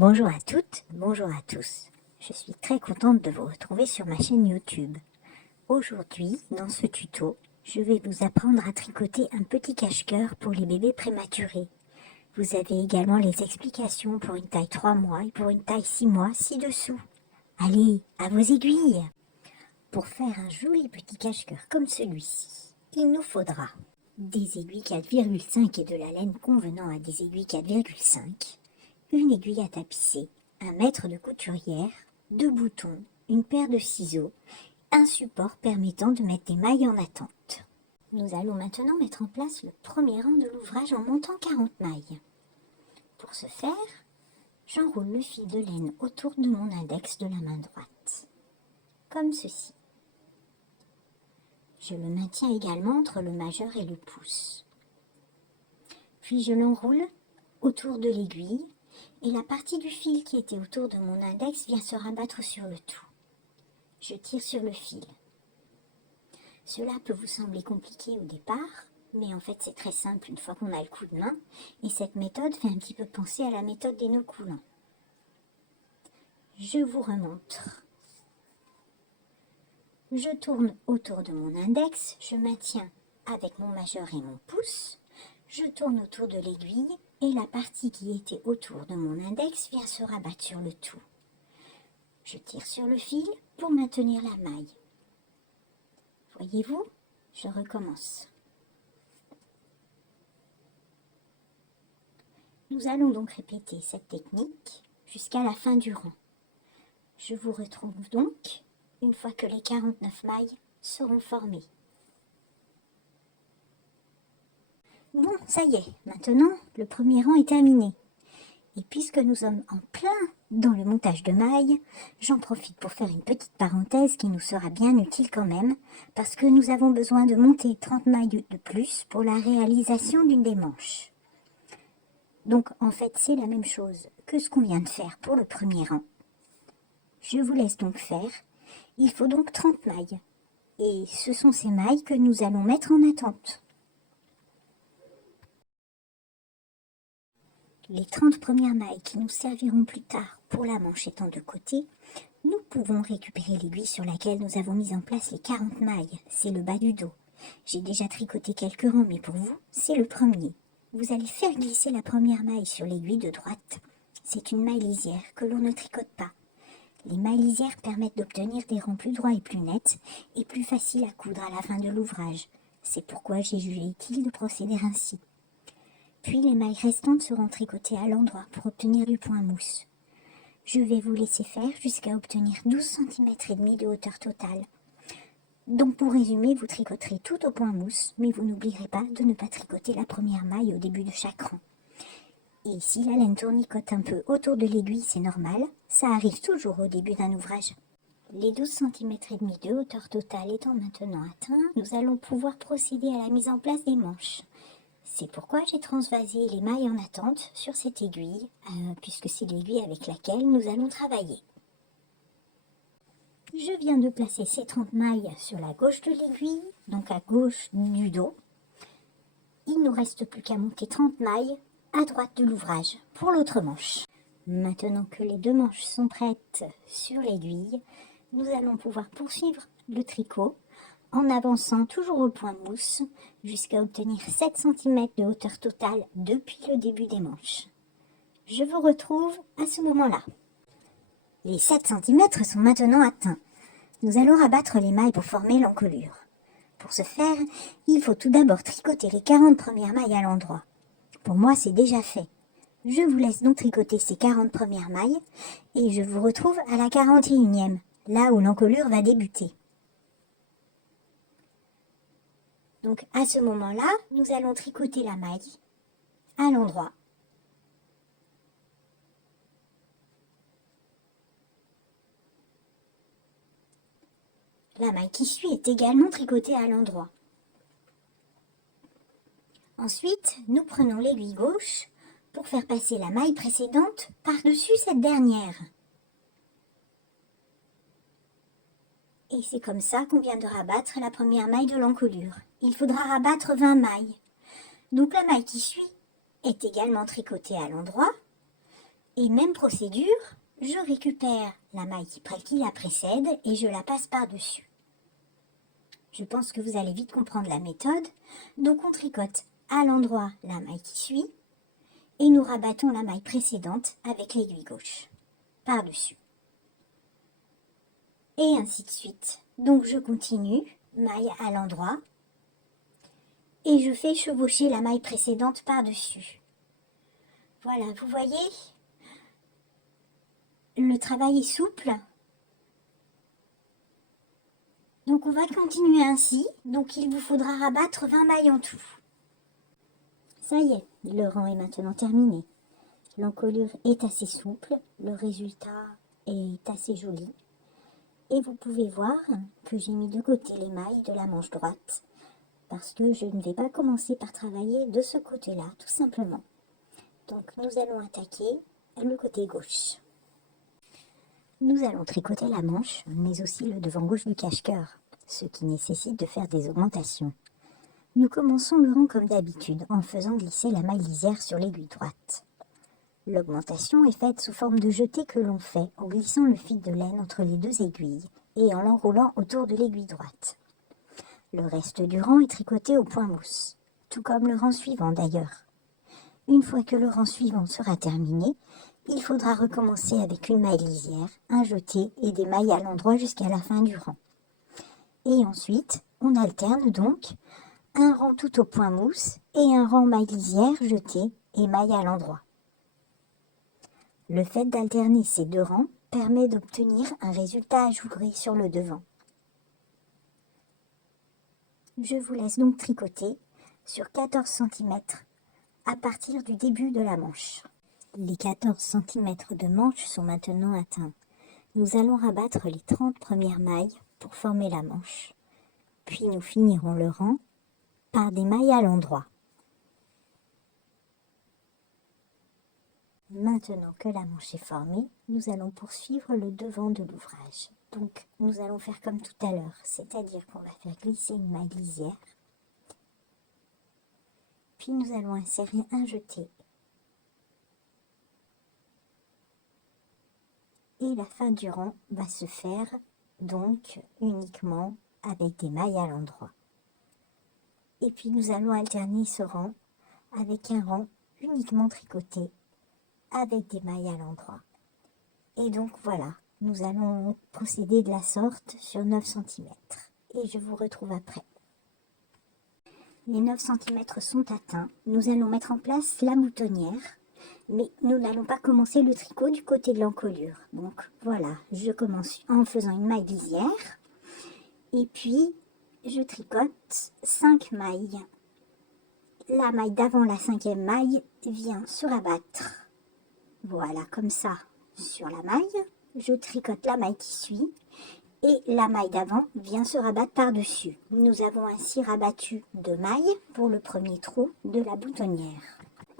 Bonjour à toutes, bonjour à tous. Je suis très contente de vous retrouver sur ma chaîne YouTube. Aujourd'hui, dans ce tuto, je vais vous apprendre à tricoter un petit cache-cœur pour les bébés prématurés. Vous avez également les explications pour une taille 3 mois et pour une taille 6 mois ci-dessous. Allez, à vos aiguilles! Pour faire un joli petit cache-cœur comme celui-ci, il nous faudra des aiguilles 4,5 et de la laine convenant à des aiguilles 4,5, une aiguille à tapisser, un mètre de couturière, 2 boutons, une paire de ciseaux, un support permettant de mettre des mailles en attente. Nous allons maintenant mettre en place le premier rang de l'ouvrage en montant 40 mailles. Pour ce faire, j'enroule le fil de laine autour de mon index de la main droite, comme ceci. Je le maintiens également entre le majeur et le pouce. Puis je l'enroule autour de l'aiguille et la partie du fil qui était autour de mon index vient se rabattre sur le tout. Je tire sur le fil. Cela peut vous sembler compliqué au départ, mais en fait c'est très simple une fois qu'on a le coup de main, et cette méthode fait un petit peu penser à la méthode des nœuds coulants. Je vous remontre. Je tourne autour de mon index, je maintiens avec mon majeur et mon pouce, je tourne autour de l'aiguille et la partie qui était autour de mon index vient se rabattre sur le tout. Je tire sur le fil pour maintenir la maille. Voyez-vous, je recommence. Nous allons donc répéter cette technique jusqu'à la fin du rang. Je vous retrouve donc une fois que les 49 mailles seront formées. Bon, ça y est, maintenant le premier rang est terminé. Et puisque nous sommes en plein dans le montage de mailles, j'en profite pour faire une petite parenthèse qui nous sera bien utile quand même, parce que nous avons besoin de monter 30 mailles de plus pour la réalisation d'une des manches. Donc en fait c'est la même chose que ce qu'on vient de faire pour le premier rang. Je vous laisse donc faire. Il faut donc 30 mailles. Et ce sont ces mailles que nous allons mettre en attente. Les 30 premières mailles qui nous serviront plus tard pour la manche étant de côté, nous pouvons récupérer l'aiguille sur laquelle nous avons mis en place les 40 mailles. C'est le bas du dos. J'ai déjà tricoté quelques rangs, mais pour vous, c'est le premier. Vous allez faire glisser la première maille sur l'aiguille de droite. C'est une maille lisière que l'on ne tricote pas. Les mailles lisières permettent d'obtenir des rangs plus droits et plus nets, et plus faciles à coudre à la fin de l'ouvrage. C'est pourquoi j'ai jugé utile de procéder ainsi. Puis les mailles restantes seront tricotées à l'endroit pour obtenir du point mousse. Je vais vous laisser faire jusqu'à obtenir 12 cm et demi de hauteur totale. Donc pour résumer, vous tricoterez tout au point mousse, mais vous n'oublierez pas de ne pas tricoter la première maille au début de chaque rang. Et si la laine tournicote un peu autour de l'aiguille, c'est normal, ça arrive toujours au début d'un ouvrage. Les 12 cm et demi de hauteur totale étant maintenant atteints, nous allons pouvoir procéder à la mise en place des manches. C'est pourquoi j'ai transvasé les mailles en attente sur cette aiguille, puisque c'est l'aiguille avec laquelle nous allons travailler. Je viens de placer ces 30 mailles sur la gauche de l'aiguille, donc à gauche du dos. Il ne nous reste plus qu'à monter 30 mailles à droite de l'ouvrage pour l'autre manche. Maintenant que les deux manches sont prêtes sur l'aiguille, nous allons pouvoir poursuivre le tricot en avançant toujours au point mousse jusqu'à obtenir 7 cm de hauteur totale depuis le début des manches. Je vous retrouve à ce moment-là. Les 7 cm sont maintenant atteints. Nous allons rabattre les mailles pour former l'encolure. Pour ce faire, il faut tout d'abord tricoter les 40 premières mailles à l'endroit. Pour moi, c'est déjà fait. Je vous laisse donc tricoter ces 40 premières mailles et je vous retrouve à la 41e, là où l'encolure va débuter. Donc à ce moment-là, nous allons tricoter la maille à l'endroit. La maille qui suit est également tricotée à l'endroit. Ensuite, nous prenons l'aiguille gauche pour faire passer la maille précédente par-dessus cette dernière. Et c'est comme ça qu'on vient de rabattre la première maille de l'encolure. Il faudra rabattre 20 mailles. Donc la maille qui suit est également tricotée à l'endroit Et même procédure, je récupère la maille qui la précède et je la passe par-dessus. Je pense que vous allez vite comprendre la méthode. Donc on tricote à l'endroit la maille qui suit et nous rabattons la maille précédente avec l'aiguille gauche par-dessus. Et ainsi de suite. Donc je continue, maille à l'endroit, et je fais chevaucher la maille précédente par-dessus. Voilà, vous voyez, le travail est souple. Donc on va continuer ainsi, donc il vous faudra rabattre 20 mailles en tout. Ça y est, le rang est maintenant terminé. L'encolure est assez souple, le résultat est assez joli. Et vous pouvez voir que j'ai mis de côté les mailles de la manche droite, parce que je ne vais pas commencer par travailler de ce côté-là, tout simplement. Donc nous allons attaquer le côté gauche. Nous allons tricoter la manche, mais aussi le devant gauche du cache-cœur, ce qui nécessite de faire des augmentations. Nous commençons le rang comme d'habitude, en faisant glisser la maille lisière sur l'aiguille droite. L'augmentation est faite sous forme de jeté que l'on fait en glissant le fil de laine entre les deux aiguilles et en l'enroulant autour de l'aiguille droite. Le reste du rang est tricoté au point mousse, tout comme le rang suivant d'ailleurs. Une fois que le rang suivant sera terminé, il faudra recommencer avec une maille lisière, un jeté et des mailles à l'endroit jusqu'à la fin du rang. Et ensuite, on alterne donc un rang tout au point mousse et un rang maille lisière, jeté et maille à l'endroit. Le fait d'alterner ces deux rangs permet d'obtenir un résultat ajouré sur le devant. Je vous laisse donc tricoter sur 14 cm à partir du début de la manche. Les 14 cm de manche sont maintenant atteints. Nous allons rabattre les 30 premières mailles pour former la manche. Puis nous finirons le rang par des mailles à l'endroit. Maintenant que la manche est formée, nous allons poursuivre le devant de l'ouvrage. Donc nous allons faire comme tout à l'heure, c'est-à-dire qu'on va faire glisser une maille lisière. Puis nous allons insérer un jeté. Et la fin du rang va se faire donc uniquement avec des mailles à l'endroit. Et puis nous allons alterner ce rang avec un rang uniquement tricoté avec des mailles à l'endroit. Et donc voilà, nous allons procéder de la sorte sur 9 cm. Et je vous retrouve après. Les 9 cm sont atteints. Nous allons mettre en place la boutonnière. Mais nous n'allons pas commencer le tricot du côté de l'encolure. Donc voilà, je commence en faisant une maille lisière. Et puis, je tricote 5 mailles. La maille d'avant la 5e maille vient se rabattre. Voilà, comme ça, sur la maille. Je tricote la maille qui suit. Et la maille d'avant vient se rabattre par-dessus. Nous avons ainsi rabattu 2 mailles pour le premier trou de la boutonnière.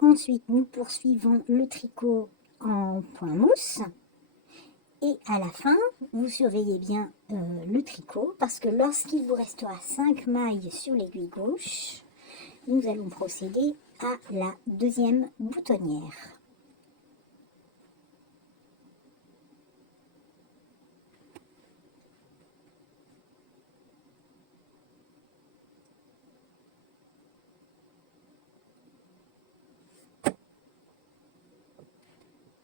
Ensuite, nous poursuivons le tricot en point mousse. Et à la fin, vous surveillez bien le tricot parce que lorsqu'il vous restera 5 mailles sur l'aiguille gauche, nous allons procéder à la deuxième boutonnière.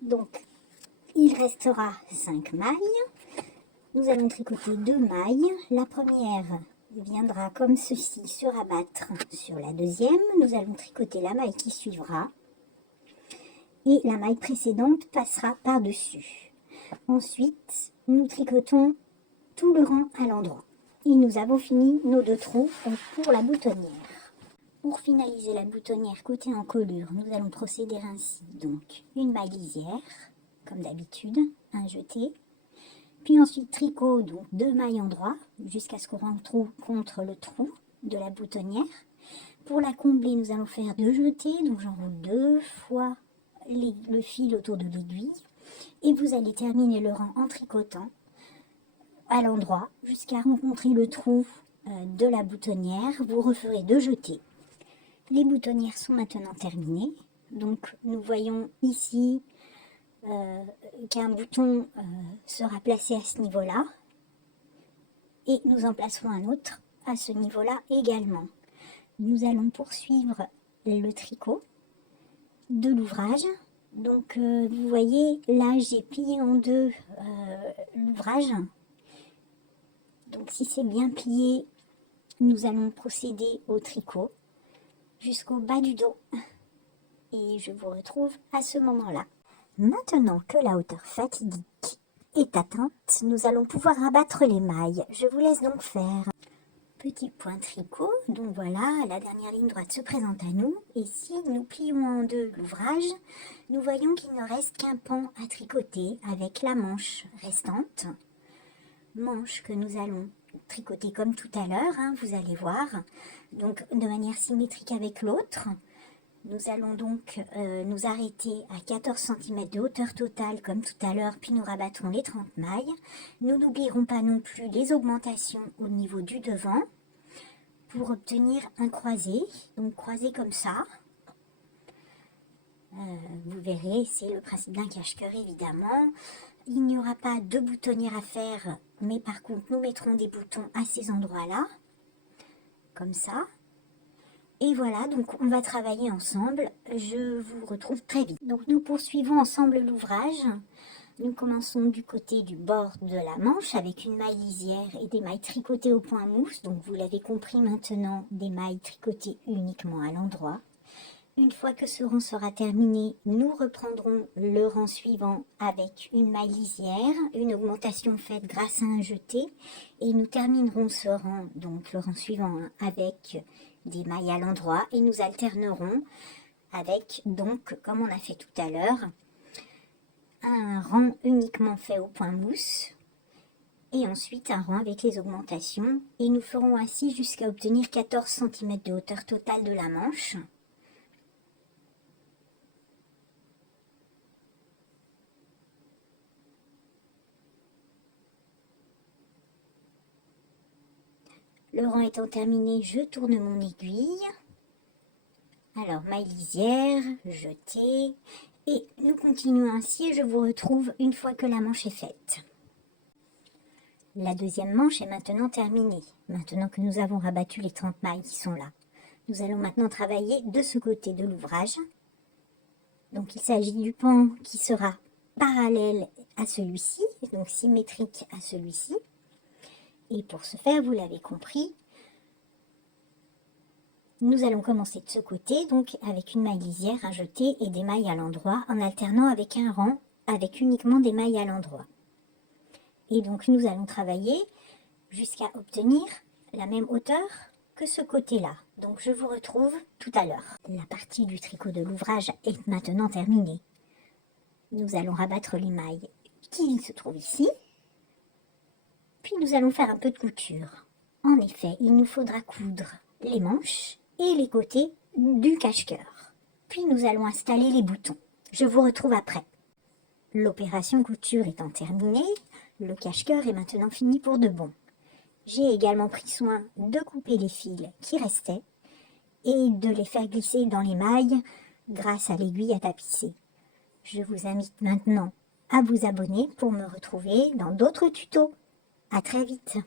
Donc, il restera 5 mailles. Nous allons tricoter 2 mailles. La première viendra comme ceci se rabattre sur la deuxième. Nous allons tricoter la maille qui suivra. Et la maille précédente passera par-dessus. Ensuite, nous tricotons tout le rang à l'endroit. Et nous avons fini nos 2 trous pour la boutonnière. Pour finaliser la boutonnière côté encolure, nous allons procéder ainsi. Donc, une maille lisière, comme d'habitude, un jeté. Puis ensuite, tricot, donc 2 mailles endroit, jusqu'à ce qu'on rentre contre le trou de la boutonnière. Pour la combler, nous allons faire 2 jetés, donc j'enroule 2 fois le fil autour de l'aiguille. Et vous allez terminer le rang en tricotant à l'endroit, jusqu'à rencontrer le trou de la boutonnière. Vous referez 2 jetés. Les boutonnières sont maintenant terminées. Donc nous voyons ici qu'un bouton sera placé à ce niveau-là. Et nous en placerons un autre à ce niveau-là également. Nous allons poursuivre le tricot de l'ouvrage. Donc vous voyez, là j'ai plié en deux l'ouvrage. Donc si c'est bien plié, nous allons procéder au tricot jusqu'au bas du dos. Et je vous retrouve à ce moment-là. Maintenant que la hauteur fatidique est atteinte, nous allons pouvoir rabattre les mailles. Je vous laisse donc faire. Petit point tricot, donc voilà, la dernière ligne droite se présente à nous. Et si nous plions en deux l'ouvrage, nous voyons qu'il ne reste qu'un pan à tricoter avec la manche restante. Manche que nous allons tricoter comme tout à l'heure, hein, vous allez voir, donc de manière symétrique avec l'autre. Nous allons donc nous arrêter à 14 cm de hauteur totale comme tout à l'heure, puis nous rabattrons les 30 mailles. Nous n'oublierons pas non plus les augmentations au niveau du devant pour obtenir un croisé, donc croisé comme ça. Vous verrez, c'est le principe d'un cache-cœur évidemment. Il n'y aura pas de boutonnière à faire, mais par contre nous mettrons des boutons à ces endroits-là, comme ça. Et voilà, donc on va travailler ensemble, je vous retrouve très vite. Donc nous poursuivons ensemble l'ouvrage. Nous commençons du côté du bord de la manche avec une maille lisière et des mailles tricotées au point mousse. Donc vous l'avez compris maintenant, des mailles tricotées uniquement à l'endroit. Une fois que ce rang sera terminé, nous reprendrons le rang suivant avec une maille lisière, une augmentation faite grâce à un jeté. Et nous terminerons ce rang, donc le rang suivant, avec des mailles à l'endroit. Et nous alternerons avec, donc, comme on a fait tout à l'heure, un rang uniquement fait au point mousse. Et ensuite un rang avec les augmentations. Et nous ferons ainsi jusqu'à obtenir 14 cm de hauteur totale de la manche. Le rang étant terminé, je tourne mon aiguille. Alors, maille lisière, jeté. Et nous continuons ainsi et je vous retrouve une fois que la manche est faite. La deuxième manche est maintenant terminée. Maintenant que nous avons rabattu les 30 mailles qui sont là. Nous allons maintenant travailler de ce côté de l'ouvrage. Donc, il s'agit du pan qui sera parallèle à celui-ci, donc symétrique à celui-ci. Et pour ce faire, vous l'avez compris, nous allons commencer de ce côté, donc avec une maille lisière, un jeté et des mailles à l'endroit, en alternant avec un rang, avec uniquement des mailles à l'endroit. Et donc nous allons travailler jusqu'à obtenir la même hauteur que ce côté-là. Donc je vous retrouve tout à l'heure. La partie du tricot de l'ouvrage est maintenant terminée. Nous allons rabattre les mailles qui se trouvent ici. Puis nous allons faire un peu de couture. En effet, il nous faudra coudre les manches et les côtés du cache-cœur. Puis nous allons installer les boutons. Je vous retrouve après. L'opération couture étant terminée, le cache-cœur est maintenant fini pour de bon. J'ai également pris soin de couper les fils qui restaient et de les faire glisser dans les mailles grâce à l'aiguille à tapisser. Je vous invite maintenant à vous abonner pour me retrouver dans d'autres tutos. À très vite.